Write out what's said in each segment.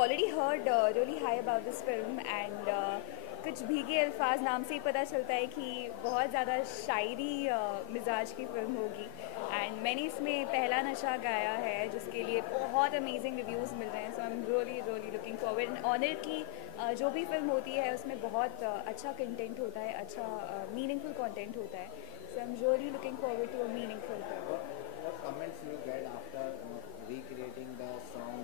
already heard really high about this film and कुछ भीगे अल्फाज नाम से ही पता चलता है कि बहुत ज़्यादा शायरी मिजाज की फिल्म होगी एंड मैंने इसमें पहला नशा गाया है जिसके लिए बहुत अमेजिंग रिव्यूज़ मिल रहे हैं so I am really looking forward and honour की जो भी फिल्म होती है उसमें बहुत अच्छा कंटेंट होता है अच्छा मीनिंगफुल कंटेंट होता है so I am really looking forward to a meaningful film. What comments you get after recreating the song,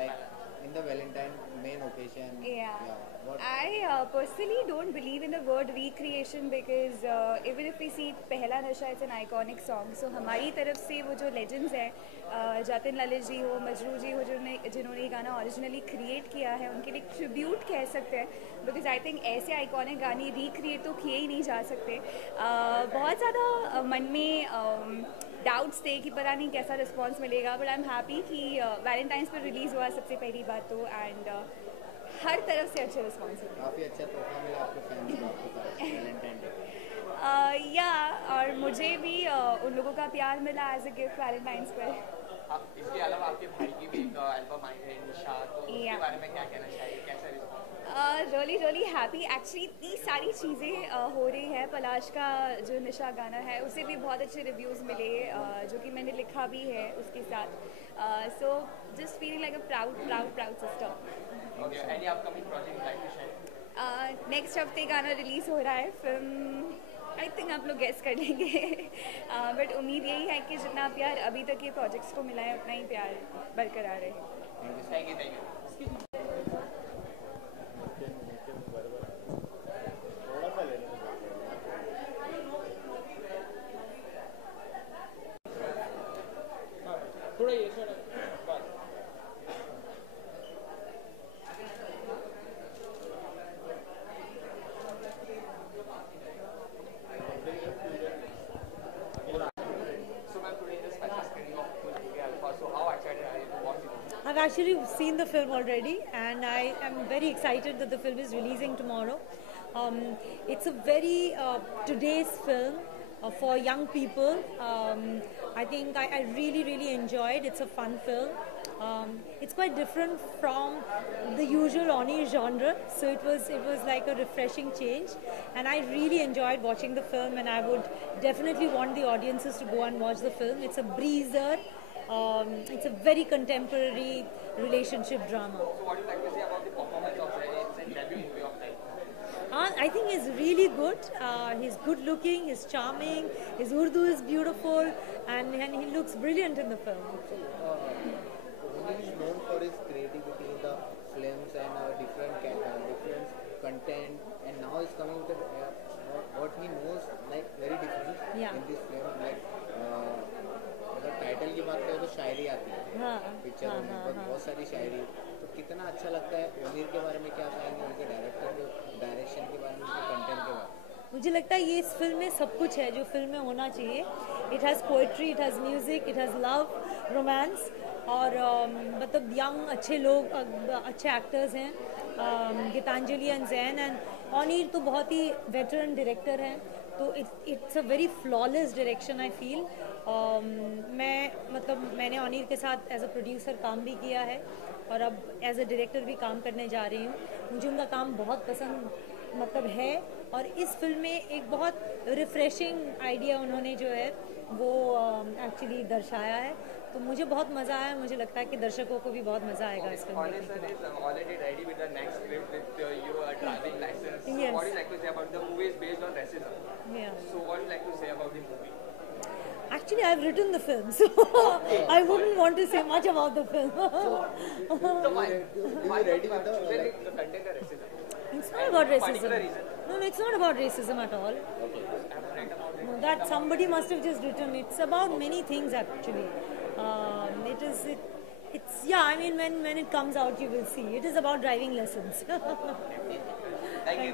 like in the Valentine main occasion? Yeah. What? I personally don't believe in the word recreation because even if we see पहला नशा it's an iconic song. So हमारी तरफ से वो जो legends हैं जतिन ललित जी हो मजरू जी हो जिन्होंने ये गाना originally create किया है उनके लिए tribute कह सकते हैं because I think ऐसे iconic गाने recreate तो किए ही नहीं जा सकते. बहुत ज़्यादा मन में डाउट्स थे कि पता नहीं कैसा रिस्पॉन्स मिलेगा बट आई एम हैप्पी कि वैलेंटाइंस पर रिलीज़ हुआ सबसे पहली बात तो एंड हर तरफ से अच्छा रिस्पॉन्स मिला. काफ़ी अच्छा तोहफा मिला आपको फैंस को आपके पास वैलेंटाइन डे या और मुझे भी उन लोगों का प्यार मिला एज अ गिफ्ट वैलेंटाइंस पर. इसके अलावा आपके भाई की भी एक एल्बम आई है निशा तो उसके बारे में क्या कहना चाहिए कैसा रिस्पॉन्स? रियली हैप्पी एक्चुअली इतनी सारी चीज़ें हो रही है. पलाश का जो निशा गाना है उसे भी बहुत अच्छे रिव्यूज़ मिले जो कि मैंने लिखा भी है उसके साथ so just feeling like a proud sister. Any upcoming project like to share? Next हफ्ते गाना रिलीज़ हो रहा है. फिल्म आई थिंक आप लोग गेस कर लेंगे बट उम्मीद यही है कि जितना प्यार अभी तक ये प्रोजेक्ट्स को मिला है उतना ही प्यार बरकरार रहे. Thank you. I've actually seen the film already and I am very excited that the film is releasing tomorrow. It's a very today's film for young people. I think I really enjoyed. It's a fun film. It's quite different from the usual Oni genre, so it was like a refreshing change, and I really enjoyed watching the film. And I would definitely want the audiences to go and watch the film. It's a breezer. It's a very contemporary relationship drama. So what do you like to say about the performance of it's a debut movie of time? I think he's really good. He's good looking, he's charming, his Urdu is beautiful, and he looks brilliant in the film. He is known for his creativity in the films and different content, and now he's coming with what he knows like very different in this film. Like अगर title की बात करें तो शायरी आती है picture में बहुत सारी शायरी तो कितना अच्छा लगता है. उनीर के बारे में क्या कहेंगे, उनके डायरेक्टर के डायरेक्शन के बारे में, उनके कंटेंट के बारे में? मुझे लगता है ये इस फिल्म में सब कुछ है जो फिल्म में होना चाहिए. It has poetry, it has music, it has love, romance और मतलब यंग अच्छे लोग अच्छे एक्टर्स हैं. गीतांजलि एंड जैन एंड ऑनीर तो बहुत ही वेटरन डायरेक्टर हैं तो it's a very flawless direction I feel. मैंने ऑनीर के साथ एज अ प्रोड्यूसर काम भी किया है और अब एज अ डायरेक्टर भी काम करने जा रही हूँ. मुझे उनका काम बहुत पसंद है और इस फिल्म में एक बहुत रिफ्रेशिंग आइडिया उन्होंने जो है वो एक्चुअली दर्शाया है तो मुझे बहुत मज़ा आया. मुझे लगता है कि दर्शकों को भी बहुत मज़ा आएगा इस फिल्म देखने के बाद. Already ready with the next script with your driving license. Yes. What do you like to say about the movie is based on racism? Yeah. So what do you like to say about the movie? Actually, I've written the film, so I wouldn't want to say much about the film. So why ready with the content of racism? It's not about racism. Particular reason? No, it's not about racism at all. No, that somebody must have just written. It's about many things actually. I mean, when it comes out, you will see. It is about driving lessons. Thank you.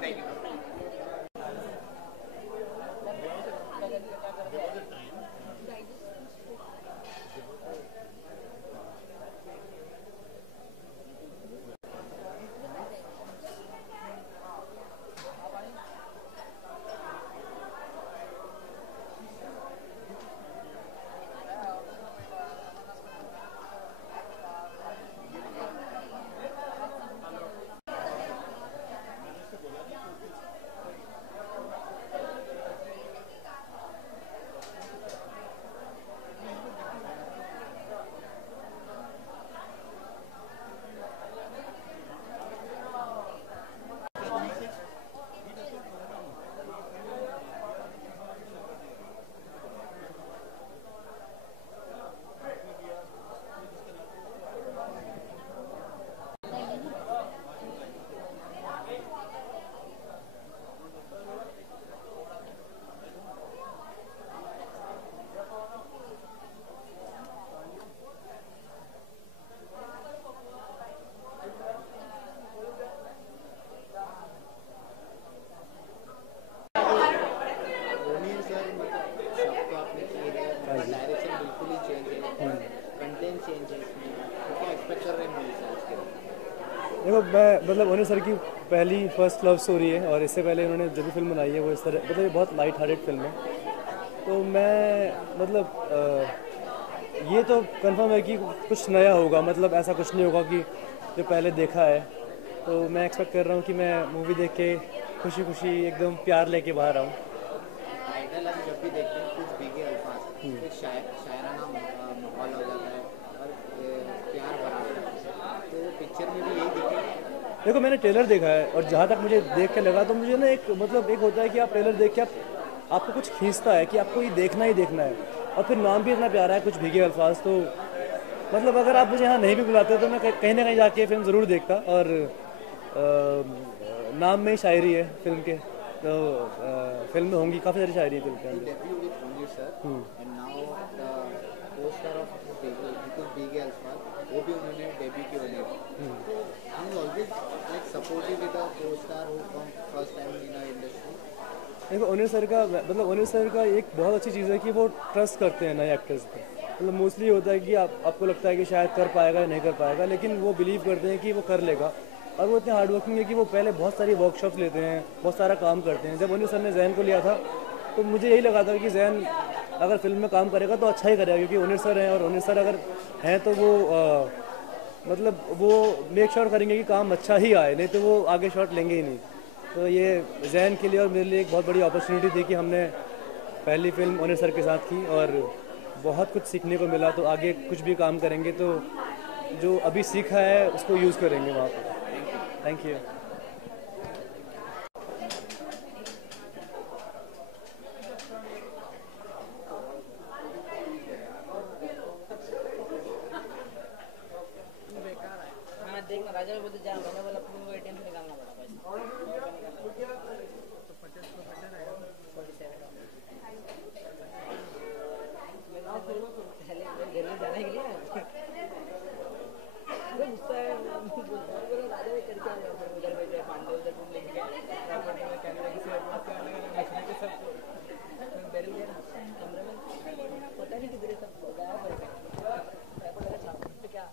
इसका direction बिल्कुल ही change है, content change है इसमें, तो क्या expect कर रहे हैं मूवी से आज के बाद? देखो मैं मतलब ओनिर सर की पहली फर्स्ट लव स्टोरी है और इससे पहले इन्होंने जो भी फिल्म बनाई है वो इस तरह मतलब ये बहुत लाइट हार्टेड फिल्म है। तो मैं मतलब ये तो कंफर्म है कि कुछ नया होगा, मतलब ऐसा कुछ नहीं होगा कि जो पहले देखा है। तो मैं एक्सपेक्ट कर रहा हूँ कि मैं मूवी देख के खुशी खुशी एकदम प्यार लेके बाहर आऊँ। टाइटल हम जब भी देखते हैं कुछ भीगे अल्फाज, एक शायराना माहौल हो जाता है और प्यार भरा होता है, तो पिक्चर में भी यही दिखे। देखो मैंने ट्रेलर देखा है और जहाँ तक मुझे देख के लगा तो मुझे ना एक मतलब एक होता है कि आप ट्रेलर देख के आपको कुछ खींचता है कि आपको ये देखना ही देखना है, और फिर नाम भी इतना प्यारा है कुछ भीगे अल्फाज। तो मतलब अगर आप मुझे यहाँ नहीं भी बुलाते तो मैं कहीं ना कहीं जाके फिल्म ज़रूर देखता। और नाम में ही शायरी है फिल्म के, तो फिल्म में होंगी काफ़ी सारी शायरी है फिल्म के अंदर। Debut with Onir sir, and now the co-star of because Big Alpha, वो भी उन्होंने डेब्यू की बने। तो हम always like supportive with a co-star who come first time in our industry. देखो ओनिर सर का मतलब ओनिर सर का एक बहुत अच्छी चीज़ है कि वो ट्रस्ट करते हैं नए एक्टर्स पे। मतलब मोस्टली होता है कि आपको लगता है कि शायद कर पाएगा या नहीं कर पाएगा, लेकिन वो बिलीव करते हैं कि वो कर लेगा। और वो इतने हार्ड वर्किंग है कि वो पहले बहुत सारी वर्कशॉप्स लेते हैं, बहुत सारा काम करते हैं। जब ओनिर सर ने जैन को लिया था तो मुझे यही लगा था कि जैन अगर फिल्म में काम करेगा तो अच्छा ही करेगा, क्योंकि ओनिर सर हैं और ओनिर सर अगर हैं तो वो मतलब वो मेक श्योर करेंगे कि काम अच्छा ही आए, नहीं तो वो आगे शॉट लेंगे ही नहीं। तो ये जैन के लिए और मेरे लिए एक बहुत बड़ी अपॉर्चुनिटी थी कि हमने पहली फिल्म ओनिर सर के साथ की और बहुत कुछ सीखने को मिला। तो आगे कुछ भी काम करेंगे तो जो अभी सीखा है उसको यूज़ करेंगे वहाँ पर। Thank you. देखना राजा बोलते जा मैंने बोला पूरा एटीएम से निकालना पड़ा पैसा। पहले घर में जाने के लिए गुस्सा है, बोला राजा में करके आ गया, उधर बैठे पांडे उधर घूम लेंगे प्रॉपर्टी में कैमरे की सेट के सबको बैरल गया कमरे में, पता नहीं किधर सब गायब हो गया। क्या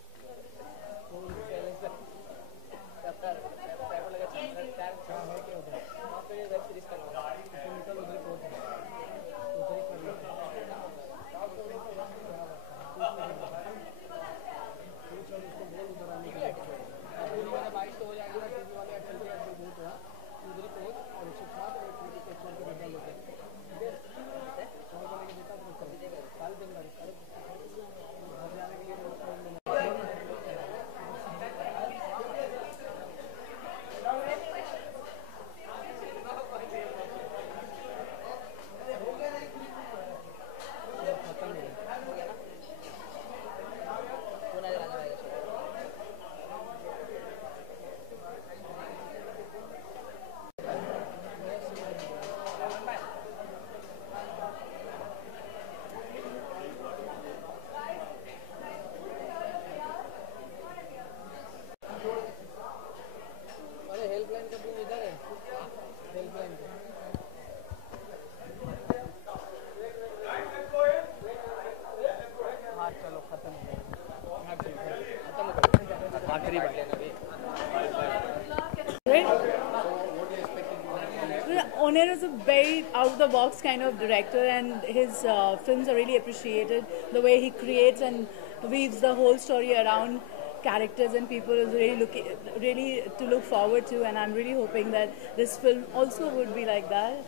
Onir is a very out-of-the-box kind of director, and his films are really appreciated. The way he creates and weaves the whole story around characters and people is really to look forward to, and I'm really hoping that this film also would be like that.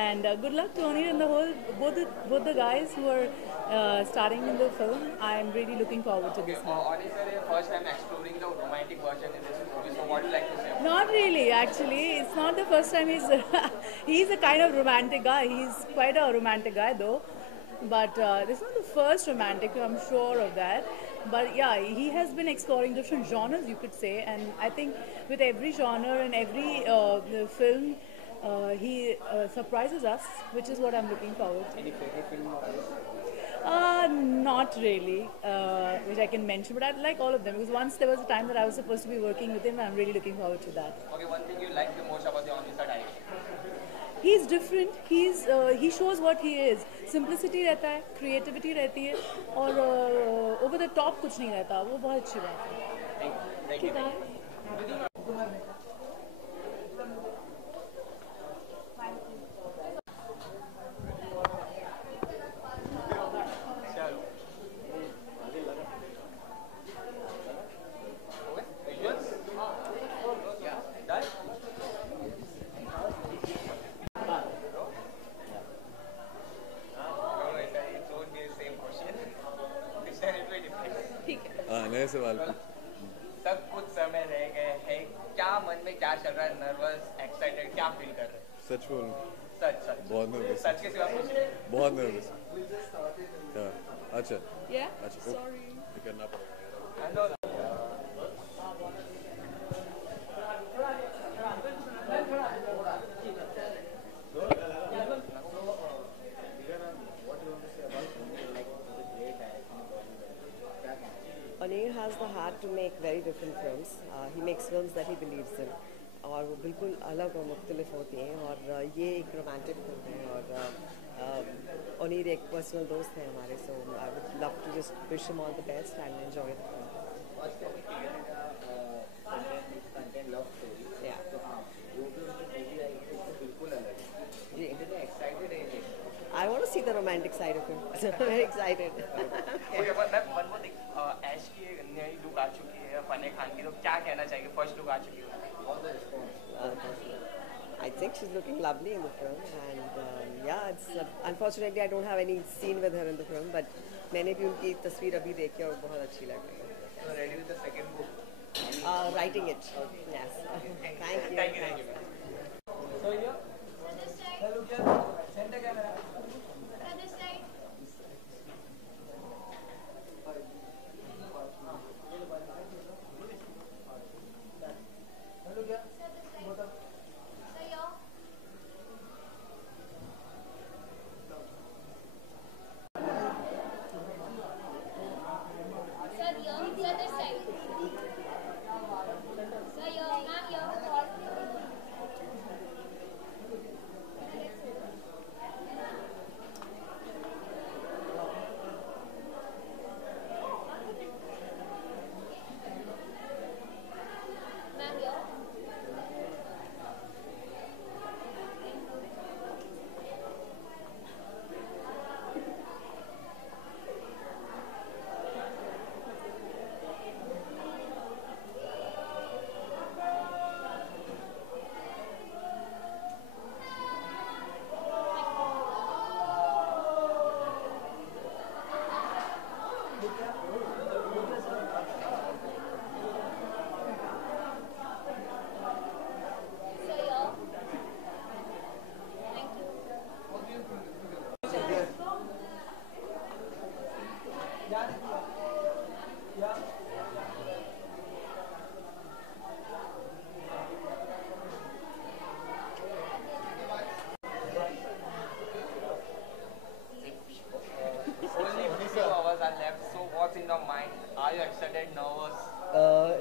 And good luck to Onir and the whole both the guys who are starring in the film. I'm really looking forward to this one. Onir sir, first time exploring the romantic version in this movie. So what do you like to say? Not really, actually. It's not the first time he's a kind of romantic guy. He's quite a romantic guy though. But it's not the first romantic, I'm sure of that. But yeah, he has been exploring different genres, you could say. And I think with every genre and every film, he surprises us, which is what I'm looking forward to. Any favorite film of yours? Not really, which I can mention, but I like all of them because once there was a time that I was supposed to be working with him, and I'm really looking forward to that. Okay, one thing you like the most about the Onir sir direction? he's different. He shows what he is. Simplicity रहता है, creativity रहती है, और over the top कुछ नहीं रहता. वो बहुत अच्छी बात है. किताब नए सवाल पे सब कुछ समय रह गए हैं, क्या मन में क्या चल रहा है? नर्वस, एक्साइटेड, क्या फील कर रहे हैं? सच बोलूं, सच सच बहुत नर्वस, सच के सिवा कुछ नहीं? बहुत नर्वस. अच्छा अच्छा, Sorry. ये करना पड़ेगा. I know. Anir has the heart to make very different films. He makes films that he believes in. और वो बिल्कुल अलग और मुख्तलिफ होती हैं, और ये एक रोमांटिक फिल्म है, और अनीर एक पर्सनल दोस्त है हमारे, so I would love to just wish him all the best and enjoy the film. Content love story. या तो हाँ, वो भी उनकी मूवी आई है, उससे बिल्कुल अलग है. जी, इतने एक्साइटेड है ये. I want to see the romantic side of him. So I'm very excited. Okay, but मन को देख, ऐश की एक नई लुक आ चुकी है, फने खान की, तो क्या कहना चाहिए? फर्स्ट लुक आ चुकी है. How's the response? I think she's looking lovely in the film, and yeah, it's unfortunately I don't have any scene with her in the film, but मैंने भी उनकी तस्वीर अभी देखी और बहुत अच्छी लग रही है. So ready with the second book? Writing it. Yes. Thank you. Thank you, thank you. So here, hello, center camera. Hello, क्या? बता.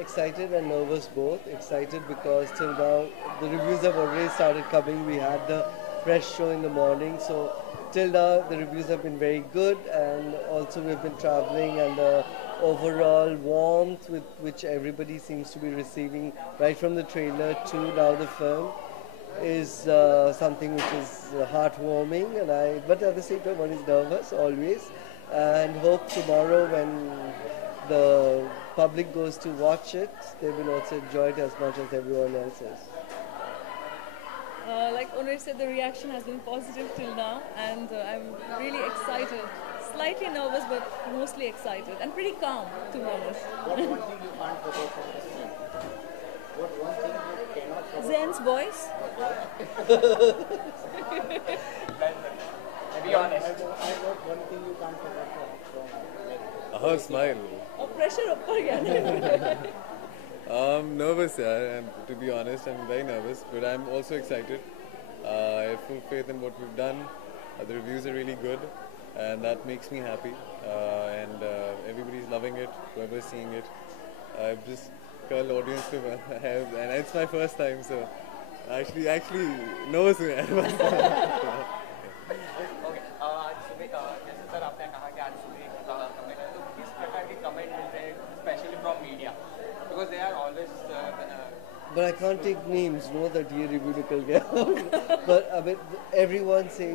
Excited and nervous both. Excited because till now the reviews have already started coming. We had the press show in the morning, so till now the reviews have been very good, and also we've been traveling, and the overall warmth with which everybody seems to be receiving right from the trailer to now the film is something which is heartwarming, and but at the same time one is nervous always, and hope tomorrow when the public goes to watch it, they will also enjoy it as much as everyone else is. Like Onir said, the reaction has been positive till now, and I'm really excited. Slightly nervous, but mostly excited, and pretty calm, to be honest. What one thing you can't forget from this film? What one thing you cannot forget? Zen's voice. Be honest. I got one thing you can't forget from Her smile. Oh, pressure upper again. Nervous, yeah, and to be honest, I'm very nervous, but I'm also excited. I have full faith in what we've done. The reviews are really good, and that makes me happy. And everybody's loving it, whoever's seeing it. I've just called audience to have, and it's my first time, so Actually, nervous हूँ यार बस. Okay आज सुबह जैसे sir आपने कहा कि आज सुबह कमेंट है तो किस प्रकार के कमेंट मिलते हैं specially from media because they are always But I can't take names, no, that ye review nikal gaya. But I mean, everyone say,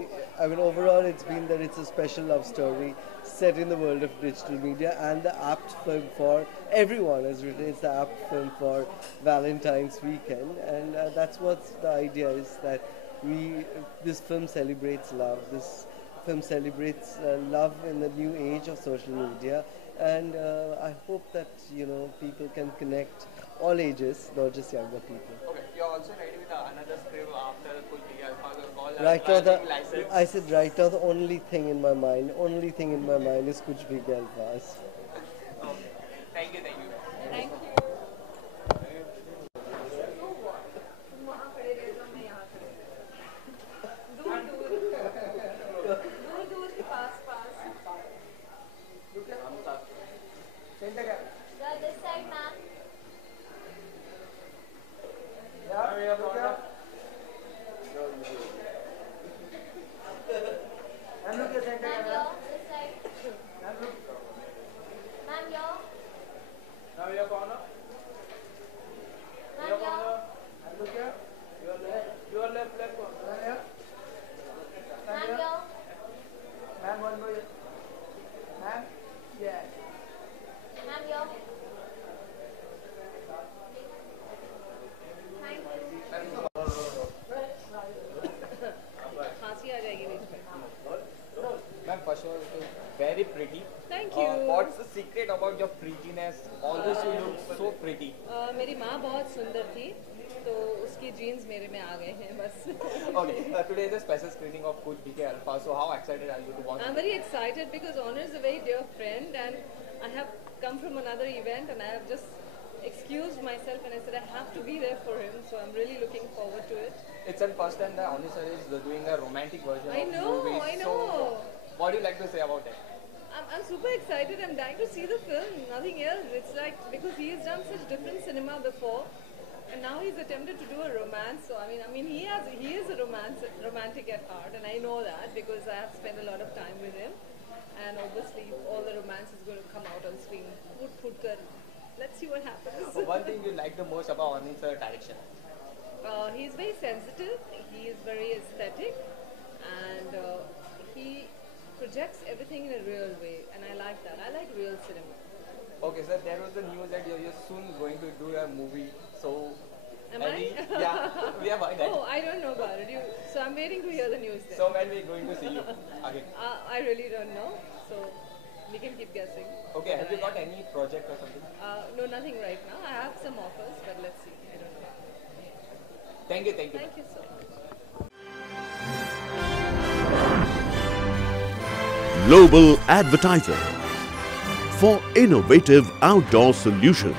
I mean, overall it's been that it's a special love story set in the world of digital media and the apt film for everyone has written. It's the apt film for Valentine's weekend, and that's what the idea is, that this film celebrates love. This film celebrates love in the new age of social media, and I hope that people can connect. All ages, not just younger people. Okay, you're also ready with another script after Kuch Bhi Alfaz called Right now, license. I said right now the only thing in my mind is Kuch Bhi Alfaz. Okay, thank you. Thank you. This side, ma'am. Ma'am, first of all, very pretty. Thank you. What's the secret about your prettiness? Always you look so pretty. मेरी माँ बहुत सुंदर थी तो उसकी jeans मेरे में आ गए हैं बस. Okay, today is a special screening of Kuch Bhi Alfaz. So how excited are you to watch? I'm very excited because Honor is a very dear friend and I have come from another event and I have just excused myself and I said I have to be there for him. So I'm really looking forward to it. It's the first time that Honor sir is doing a romantic version I of know, movies. I know. So, what do you like to say about that? I'm super excited. I'm dying to see the film. Nothing else. It's like because he has done such different cinema before, and now he's attempted to do a romance. So I mean, he is a romantic at heart, and I know that because I have spent a lot of time with him, and obviously all the romance is going to come out on screen. Let's see what happens. One thing you like the most about Anil sir's direction? He's very sensitive. He is very aesthetic, and he projects everything in a real way, and I like that. I like real cinema. Okay, sir, there was the news that you're soon going to do a movie. So, Am I? Yeah, we have heard that. Oh, I don't know about it. So I'm waiting to hear the news then. So when we're going to see you again? I really don't know. So we can keep guessing. Okay, have you got any project or something? No, nothing right now. I have some offers, but let's see. I don't know. Thank you. Thank you so much. Global Advertiser for innovative outdoor solutions.